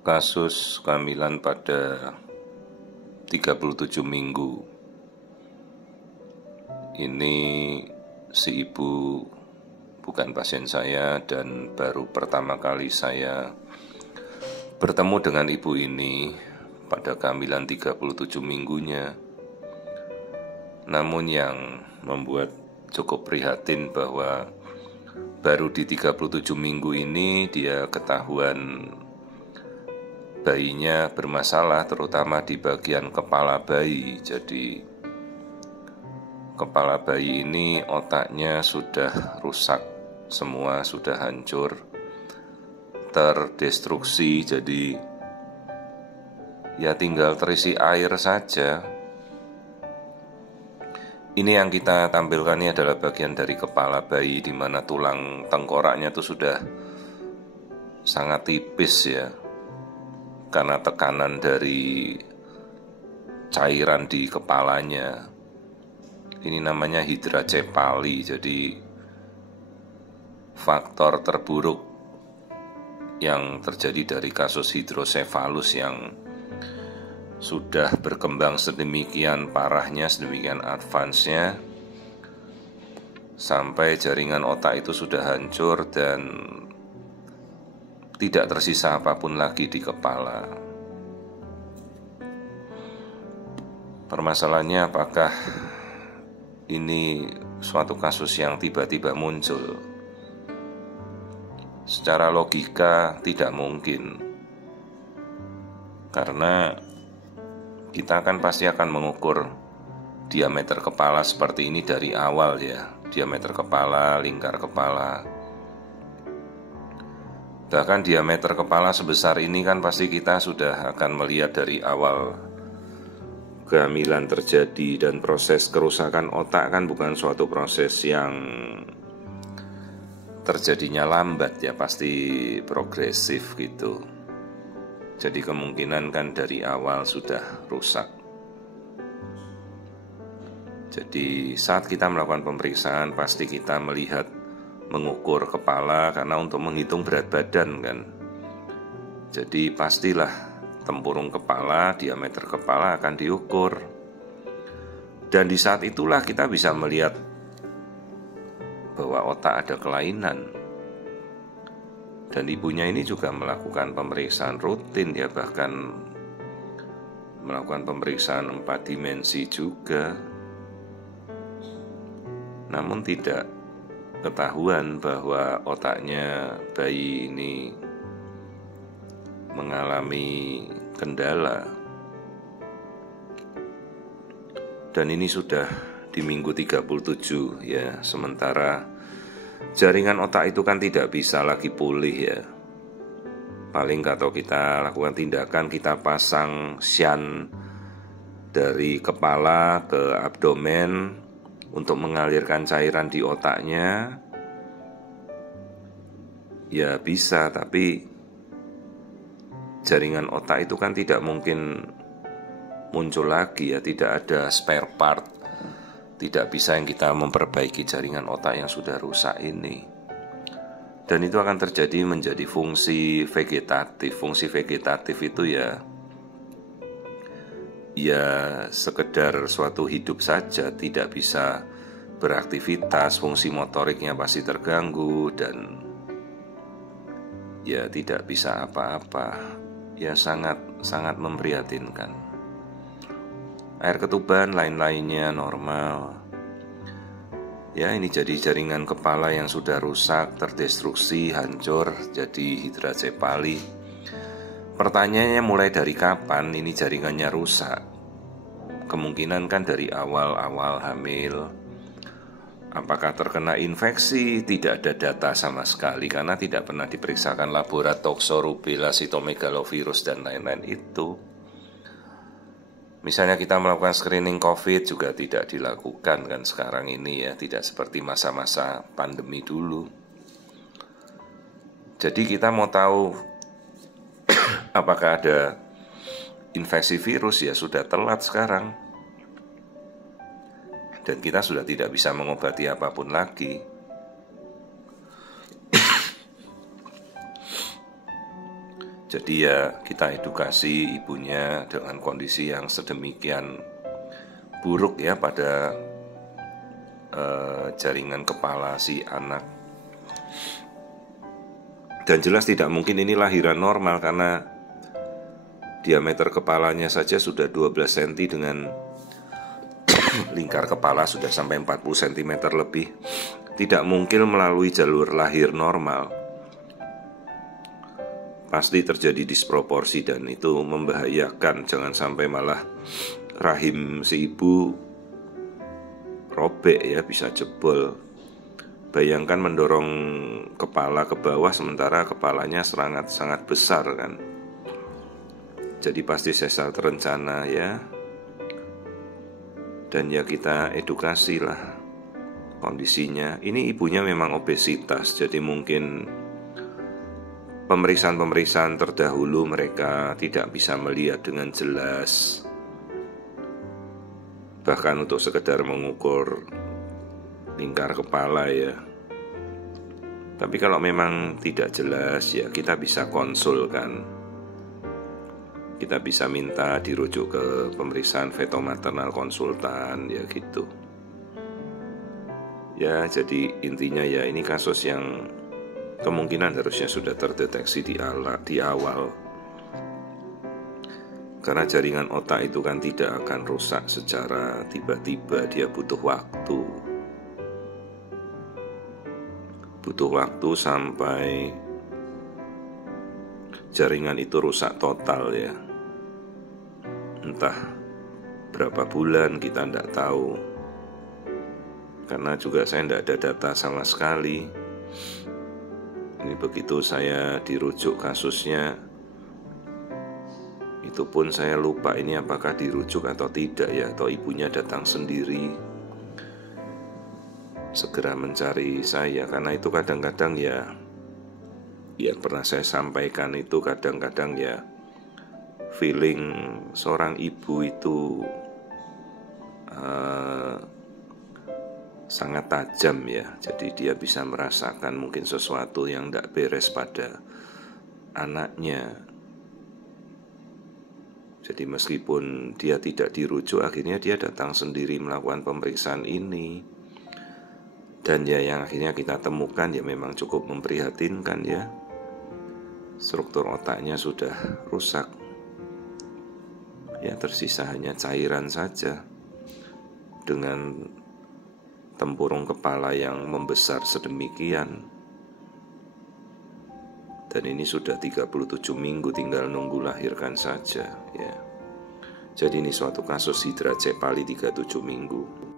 Kasus kehamilan pada 37 minggu. Ini si ibu bukan pasien saya dan baru pertama kali saya bertemu dengan ibu ini pada kehamilan 37 minggunya. Namun yang membuat cukup prihatin bahwa baru di 37 minggu ini dia ketahuan bayinya bermasalah, terutama di bagian kepala bayi. Jadi kepala bayi ini otaknya sudah rusak semua, sudah hancur, terdestruksi. Jadi ya tinggal terisi air saja. Ini yang kita tampilkan ini adalah bagian dari kepala bayi, di mana tulang tengkoraknya itu sudah sangat tipis ya, karena tekanan dari cairan di kepalanya. Ini namanya hidrocepali. Jadi faktor terburuk yang terjadi dari kasus hidrosefalus yang sudah berkembang sedemikian parahnya, sedemikian advance-nya, sampai jaringan otak itu sudah hancur dan tidak tersisa apapun lagi di kepala. Permasalahannya, apakah ini suatu kasus yang tiba-tiba muncul? Secara logika tidak mungkin, karena kita kan pasti akan mengukur diameter kepala seperti ini dari awal ya. Diameter kepala, lingkar kepala. Bahkan diameter kepala sebesar ini kan pasti kita sudah akan melihat dari awal kehamilan terjadi. Dan proses kerusakan otak kan bukan suatu proses yang terjadinya lambat ya, pasti progresif gitu. Jadi kemungkinan kan dari awal sudah rusak. Jadi saat kita melakukan pemeriksaan pasti kita mengukur kepala, karena untuk menghitung berat badan kan. Jadi pastilah tempurung kepala, diameter kepala akan diukur. Dan di saat itulah kita bisa melihat bahwa otak ada kelainan. Dan ibunya ini juga melakukan pemeriksaan rutin ya, bahkan melakukan pemeriksaan 4 dimensi juga. Namun tidak ketahuan bahwa otaknya bayi ini mengalami kendala. Dan ini sudah di minggu 37 ya. Sementara jaringan otak itu kan tidak bisa lagi pulih ya. Paling kalau kita lakukan tindakan, kita pasang shunt dari kepala ke abdomen untuk mengalirkan cairan di otaknya, ya bisa. Tapi jaringan otak itu kan tidak mungkin muncul lagi ya, tidak ada spare part. Tidak bisa yang kita memperbaiki jaringan otak yang sudah rusak ini. Dan itu akan terjadi menjadi fungsi vegetatif. Fungsi vegetatif itu ya sekedar suatu hidup saja, tidak bisa beraktivitas, fungsi motoriknya pasti terganggu, dan ya tidak bisa apa-apa. Ya sangat memprihatinkan. Air ketuban lain-lainnya normal. Ya, ini jadi jaringan kepala yang sudah rusak, terdestruksi, hancur, jadi hidrocepali. Pertanyaannya, mulai dari kapan ini jaringannya rusak? Kemungkinan kan dari awal-awal hamil. Apakah terkena infeksi? Tidak ada data sama sekali, karena tidak pernah diperiksakan laboratorium, rubella, sitomegalovirus, dan lain-lain itu. Misalnya kita melakukan screening COVID juga tidak dilakukan kan sekarang ini ya, tidak seperti masa-masa pandemi dulu. Jadi kita mau tahu apakah ada infeksi virus, ya sudah telat sekarang. Dan kita sudah tidak bisa mengobati apapun lagi. Jadi ya kita edukasi ibunya dengan kondisi yang sedemikian buruk ya pada jaringan kepala si anak. Dan jelas tidak mungkin ini lahiran normal karena diameter kepalanya saja sudah 12 cm dengan lingkar kepala sudah sampai 40 cm lebih. Tidak mungkin melalui jalur lahir normal. Pasti terjadi disproporsi dan itu membahayakan. Jangan sampai malah rahim si ibu robek ya, bisa jebol. Bayangkan mendorong kepala ke bawah sementara kepalanya sangat besar kan. Jadi pasti sesar terencana ya. Dan ya kita edukasi lah kondisinya. Ini ibunya memang obesitas, jadi mungkin pemeriksaan terdahulu mereka tidak bisa melihat dengan jelas. Bahkan untuk sekedar mengukur lingkar kepala ya. Tapi kalau memang tidak jelas ya kita bisa konsulkan. Kita bisa minta dirujuk ke pemeriksaan fetomaternal konsultan ya gitu. Ya jadi intinya ya ini kasus yang kemungkinan harusnya sudah terdeteksi di awal. Karena jaringan otak itu kan tidak akan rusak secara tiba-tiba, dia butuh waktu. Butuh waktu sampai jaringan itu rusak total ya. Entah berapa bulan kita tidak tahu. Karena juga saya tidak ada data sama sekali. Ini begitu saya dirujuk kasusnya, itu pun saya lupa ini apakah dirujuk atau tidak ya, atau ibunya datang sendiri segera mencari saya. Karena itu kadang-kadang ya yang pernah saya sampaikan itu kadang-kadang ya feeling seorang ibu itu sangat tajam ya. Jadi dia bisa merasakan mungkin sesuatu yang tidak beres pada anaknya. Jadi meskipun dia tidak dirujuk, akhirnya dia datang sendiri melakukan pemeriksaan ini. Dan ya yang akhirnya kita temukan ya memang cukup memprihatinkan ya. Struktur otaknya sudah rusak. Ya tersisa hanya cairan saja. Dengan tempurung kepala yang membesar sedemikian. Dan ini sudah 37 minggu, tinggal nunggu lahirkan saja ya. Jadi ini suatu kasus hidrocephalus 37 minggu.